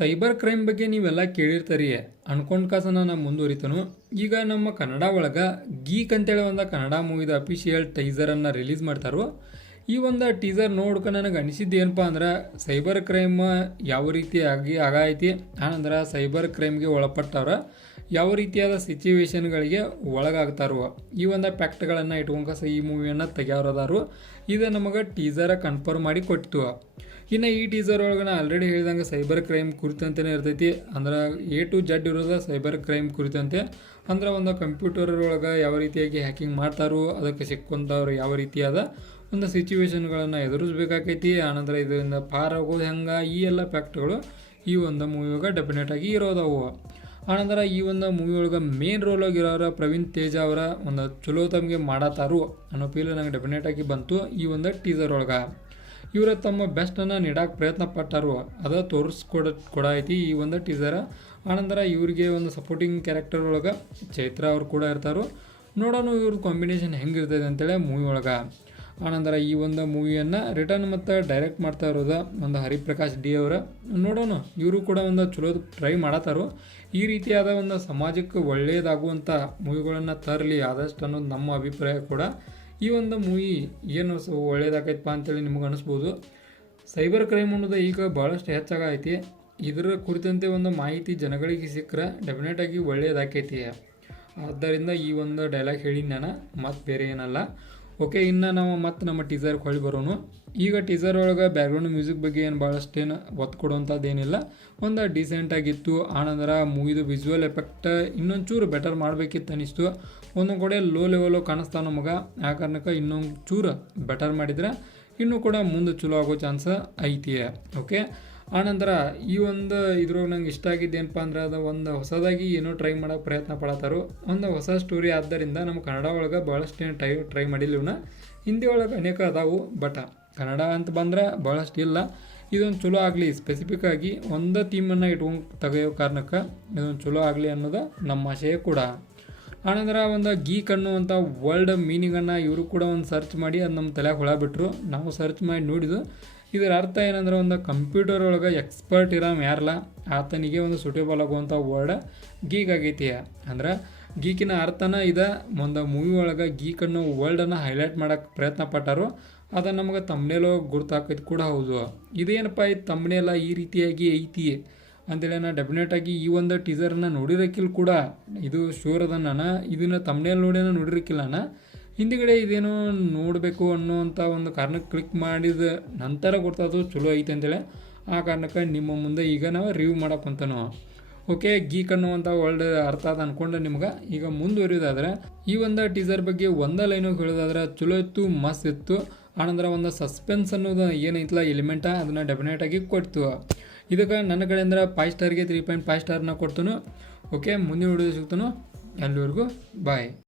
Cyber crime ಬಗ್ಗೆ ನೀವೆಲ್ಲ ಕೇಳಿರ್ತೀರಿ ಅನ್ಕೊಂಡ್ ಕಾಸನ ನಾನು ಮುಂದುವರಿತನು. ಈಗ ನಮ್ಮ ಕನ್ನಡ ಒಳಗೆ ಗೀಕ್ ಅಂತೇಳಿ ಒಂದು ಕನ್ನಡ ಮೂವಿದ ಅಫಿಷಿಯಲ್ ಟೀಸರನ್ನು ರಿಲೀಸ್ ಮಾಡ್ತಾರೋ. ಈ ಒಂದು ಟೀಸರ್ ನೋಡ್ಕೊಂಡು ನನಗೆ ಅನಿಸಿದ್ದು ಏನಪ್ಪ ಅಂದ್ರೆ ಸೈಬರ್ ಕ್ರೈಮ್ ಯಾವ ರೀತಿ ಆಗೈತಿ, ಆನಂದ್ರೆ ಸೈಬರ್ ಕ್ರೈಮ್ಗೆ ಒಳಪಟ್ಟವ್ರ ಯಾವ ರೀತಿಯಾದ ಸಿಚುವೇಶನ್ಗಳಿಗೆ ಒಳಗಾಗ್ತಾರೋ ಈ ಒಂದು ಫ್ಯಾಕ್ಟ್ಗಳನ್ನು ಇಟ್ಕೊಂಡ ಈ ಮೂವಿಯನ್ನು ತೆಗ್ಯಾರದಾರು. ಇದು ನಮಗೆ ಟೀಸರ ಕನ್ಫರ್ಮ್ ಮಾಡಿ ಕೊಟ್ಟು. ಇನ್ನು ಈ ಟೀಸರ್ ಒಳಗೆ ನಾನು ಆಲ್ರೆಡಿ ಹೇಳಿದಂಗೆ ಸೈಬರ್ ಕ್ರೈಮ್ ಕುರಿತಂತೆಯೇ ಇರ್ತೈತಿ. ಅಂದ್ರೆ A to Z ಇರೋದು ಸೈಬರ್ ಕ್ರೈಮ್ ಕುರಿತಂತೆ. ಅಂದ್ರೆ ಒಂದು ಕಂಪ್ಯೂಟರ್ ಒಳಗೆ ಯಾವ ರೀತಿಯಾಗಿ ಹ್ಯಾಕಿಂಗ್ ಮಾಡ್ತಾರೋ, ಅದಕ್ಕೆ ಸಿಕ್ಕೊಂಡವ್ರು ಯಾವ ರೀತಿಯಾದ ಒಂದು ಸಿಚುವೇಶನ್ಗಳನ್ನು ಎದುರಿಸ್ಬೇಕಾಕೈತಿ, ಆನಂತರ ಇದರಿಂದ ಪಾರ್ ಆಗೋದು ಹೆಂಗೆ, ಈ ಎಲ್ಲ ಫ್ಯಾಕ್ಟ್ಗಳು ಈ ಒಂದು ಮೂವಿ ಒಳಗೆ ಡೆಫಿನೆಟಾಗಿ ಇರೋದವು. ಆನಂತರ ಈ ಒಂದು ಮೂವಿ ಒಳಗೆ ಮೇನ್ ರೋಲ್ ಆಗಿರೋರ ಪ್ರವೀಣ್ ತೇಜ ಅವರ ಒಂದು ಚಲೋ ತಮಗೆ ಮಾಡತ್ತಾರು ಅನ್ನೋ ಫೀಲ್ ನನಗೆ ಡೆಫಿನೆಟಾಗಿ ಬಂತು ಈ ಒಂದು ಟೀಸರ್ ಒಳಗೆ. ಇವರು ತಮ್ಮ ಬೆಸ್ಟನ್ನು ನೀಡಕ್ಕೆ ಪ್ರಯತ್ನ ಪಟ್ಟರು, ಅದು ಕೊಡ ಐತಿ ಈ ಒಂದು ಟೀಸರ್. ಆನಂತರ ಇವರಿಗೆ ಒಂದು ಸಪೋರ್ಟಿಂಗ್ ಕ್ಯಾರೆಕ್ಟರ್ ಒಳಗೆ ಚೈತ್ರ ಅವ್ರು ಕೂಡ ಇರ್ತಾರೋ. ನೋಡೋಣ ಇವ್ರ ಕಾಂಬಿನೇಷನ್ ಹೆಂಗಿರ್ತದೆ ಅಂತೇಳಿ ಮೂವಿ ಒಳಗೆ. ಆನಂತರ ಈ ಒಂದು ಮೂವಿಯನ್ನು ರಿಟರ್ನ್ ಮತ್ತು ಡೈರೆಕ್ಟ್ ಮಾಡ್ತಾ ಇರೋದು ಒಂದು ಹರಿಪ್ರಕಾಶ್ ಡಿ ಅವರ. ನೋಡೋಣ ಇವರು ಕೂಡ ಒಂದು ಚಲೋ ಟ್ರೈ ಮಾಡತ್ತಾರೋ. ಈ ರೀತಿಯಾದ ಒಂದು ಸಮಾಜಕ್ಕೆ ಒಳ್ಳೆಯದಾಗುವಂಥ ಮೂವಿಗಳನ್ನು ತರಲಿ ಆದಷ್ಟು ಅನ್ನೋದು ನಮ್ಮ ಅಭಿಪ್ರಾಯ ಕೂಡ. ಈ ಒಂದು ಮೂವಿ ಏನು ಒಳ್ಳೇದಾಕೈತಪ್ಪ ಅಂತೇಳಿ ನಿಮಗೆ ಅನಿಸ್ಬೋದು. ಸೈಬರ್ ಕ್ರೈಮ್ ಅನ್ನೋದು ಈಗ ಭಾಳಷ್ಟು ಹೆಚ್ಚಾಗೈತಿ. ಇದರ ಕುರಿತಂತೆ ಒಂದು ಮಾಹಿತಿ ಜನಗಳಿಗೆ ಸಿಕ್ಕರೆ ಡೆಫಿನೆಟಾಗಿ ಒಳ್ಳೆಯದಾಕೈತಿ. ಆದ್ದರಿಂದ ಈ ಒಂದು ಡೈಲಾಗ್ ಹೇಳಿ ನಾನು ಮತ್ತು ಬೇರೆ ಏನಲ್ಲ. ಓಕೆ, ಇನ್ನು ನಾವು ಮತ್ತೆ ನಮ್ಮ ಟೀಸರ್ಗೆ ಹೊಳ್ಳಿ ಬರೋನು. ಈಗ ಟೀಸರ್ ಒಳಗೆ ಬ್ಯಾಕ್ಗ್ರೌಂಡ್ ಮ್ಯೂಸಿಕ್ ಬಗ್ಗೆ ಏನು ಭಾಳಷ್ಟೇನು ಒತ್ತು ಕೊಡುವಂಥದ್ದು ಏನಿಲ್ಲ, ಒಂದು ಡೀಸೆಂಟಾಗಿತ್ತು. ಆನಂತರ ಮೂವಿದು ವಿಜುವಲ್ ಎಫೆಕ್ಟ್ ಇನ್ನೊಂದು ಚೂರು ಬೆಟರ್ ಮಾಡಬೇಕಿತ್ತು ಅನ್ನಿಸ್ತು. ಒಂದೊಂದು ಕಡೆ ಲೋ ಲೆವೆಲು ಕಾಣಿಸ್ತಾವ ನಮಗೆ. ಆ ಕಾರಣಕ್ಕೆ ಇನ್ನೊಂದು ಚೂರು ಬೆಟರ್ ಮಾಡಿದರೆ ಇನ್ನೂ ಕೂಡ ಮುಂದೆ ಚಲೋ ಆಗೋ ಚಾನ್ಸ್ ಐತಿ. ಓಕೆ, ಆನಂತರ ಈ ಒಂದು ಇದ್ರೊಳಗೆ ನಂಗೆ ಇಷ್ಟ ಆಗಿದ್ದೇನಪ್ಪ ಅಂದ್ರೆ ಅದು ಒಂದು ಹೊಸದಾಗಿ ಏನೋ ಟ್ರೈ ಮಾಡೋಕ್ಕೆ ಪ್ರಯತ್ನ ಪಡತ್ತಾರೋ. ಒಂದು ಹೊಸ ಸ್ಟೋರಿ ಆದ್ದರಿಂದ ನಮ್ಮ ಕನ್ನಡ ಒಳಗೆ ಭಾಳಷ್ಟು ಟ್ರೈ ಮಾಡಿಲ್ಲ ಇವನ್ನ. ಹಿಂದಿ ಒಳಗೆ ಅನೇಕ ಅದಾವು, ಬಟ್ ಕನ್ನಡ ಅಂತ ಬಂದ್ರೆ ಭಾಳಷ್ಟು ಇಲ್ಲ. ಇದೊಂದು ಚಲೋ ಆಗಲಿ, ಸ್ಪೆಸಿಫಿಕ್ ಆಗಿ ಒಂದು ಥೀಮನ್ನು ಇಟ್ಕೊಂಡು ತೆಗೆಯೋ ಕಾರಣಕ್ಕೆ ಇದೊಂದು ಚಲೋ ಆಗಲಿ ಅನ್ನೋದು ನಮ್ಮ ಆಶಯ ಕೂಡ. ಆನಂತರ ಒಂದು ಗೀಕ್ ಅನ್ನುವಂಥ ವರ್ಲ್ಡ್ ಮೀನಿಂಗನ್ನು ಇವರು ಕೂಡ ಒಂದು ಸರ್ಚ್ ಮಾಡಿ ಅದು ನಮ್ಮ ತಲೆಗೆ ಹೊಳ ಬಿಟ್ಟರು. ನಾವು ಸರ್ಚ್ ಮಾಡಿ ನೋಡಿದ್ದು ಇದರ ಅರ್ಥ ಏನಂದ್ರೆ ಒಂದು ಕಂಪ್ಯೂಟರ್ ಒಳಗೆ ಎಕ್ಸ್ಪರ್ಟ್ ಇರೋಮ್ ಯಾರಲ್ಲ ಆತನಿಗೆ ಒಂದು ಸೂಟೇಬಲ್ ಆಗುವಂಥ ವರ್ಡ್ ಗೀಕ್ ಆಗೈತಿ. ಅಂದ್ರೆ ಗೀಕಿನ ಅರ್ಥನ ಇದೆ. ಒಂದು ಮೂವಿ ಒಳಗೆ ಗೀಕ್ ಅನ್ನೋ ವರ್ಲ್ಡನ್ನು ಹೈಲೈಟ್ ಮಾಡೋಕ್ಕೆ ಪ್ರಯತ್ನ ಪಟ್ಟರು. ಅದು ನಮಗೆ ತಮ್ಮನೇಲೋ ಗುರ್ತಾಕೈತಿ ಕೂಡ ಹೌದು. ಇದೇನಪ್ಪ ಇದು ತಮ್ಮನೇಲ ಈ ರೀತಿಯಾಗಿ ಐತಿ ಅಂತೇಳಿ ನಾನು ಡೆಫಿನೆಟಾಗಿ ಈ ಒಂದು ಟೀಸರನ್ನು ನೋಡಿರೋಕ್ಕಿಲ್ಲ ಕೂಡ. ಇದು ಶೋರ್ ಅದ, ನಾನು ಇದನ್ನು ತಮ್ಮನೇಲಿ ನೋಡಿ ನೋಡಿರೋಕ್ಕಿಲ್ಲ. ನಾನು ಹಿಂದಿಗಡೆ ಇದೇನೋ ನೋಡಬೇಕು ಅನ್ನೋವಂಥ ಒಂದು ಕಾರಣಕ್ಕೆ ಕ್ಲಿಕ್ ಮಾಡಿದ ನಂತರ ಗೊತ್ತಾದು ಚಲೋ ಐತೆ ಅಂತೇಳಿ. ಆ ಕಾರಣಕ್ಕೆ ನಿಮ್ಮ ಮುಂದೆ ಈಗ ನಾವು ರಿವ್ಯೂ ಮಾಡಕ್ಕಂತನೋ. ಓಕೆ, ಗೀಕ್ ಅನ್ನುವಂಥ ವರ್ಲ್ಡ್ ಅರ್ಥ ಅದು ಅಂದ್ಕೊಂಡು ನಿಮ್ಗೆ ಈಗ ಮುಂದುವರಿಯೋದಾದ್ರೆ ಈ ಒಂದು ಟೀಸರ್ ಬಗ್ಗೆ ಒಂದೇ ಲೈನಾಗ ಹೇಳೋದಾದ್ರೆ ಚಲೋ ಇತ್ತು, ಮಸ್ತ್ ಇತ್ತು. ಆನಂತರ ಒಂದು ಸಸ್ಪೆನ್ಸ್ ಅನ್ನೋದು ಏನೈತಲ್ಲ ಎಲಿಮೆಂಟ ಅದನ್ನು ಡೆಫಿನೆಟಾಗಿ ಕೊಡ್ತು. ಇದಕ್ಕೆ ನನ್ನ ಕಡೆಯಿಂದ 5 ಸ್ಟಾರ್ಗೆ 3.5 ಸ್ಟಾರ್ನ ಕೊಡ್ತಾನು. ಓಕೆ, ಮುಂದಿನ ವಿಡಿಯೋ ಸಿಗ್ತಾನು. ಅಲ್ಲಿವರೆಗೂ ಬಾಯ್.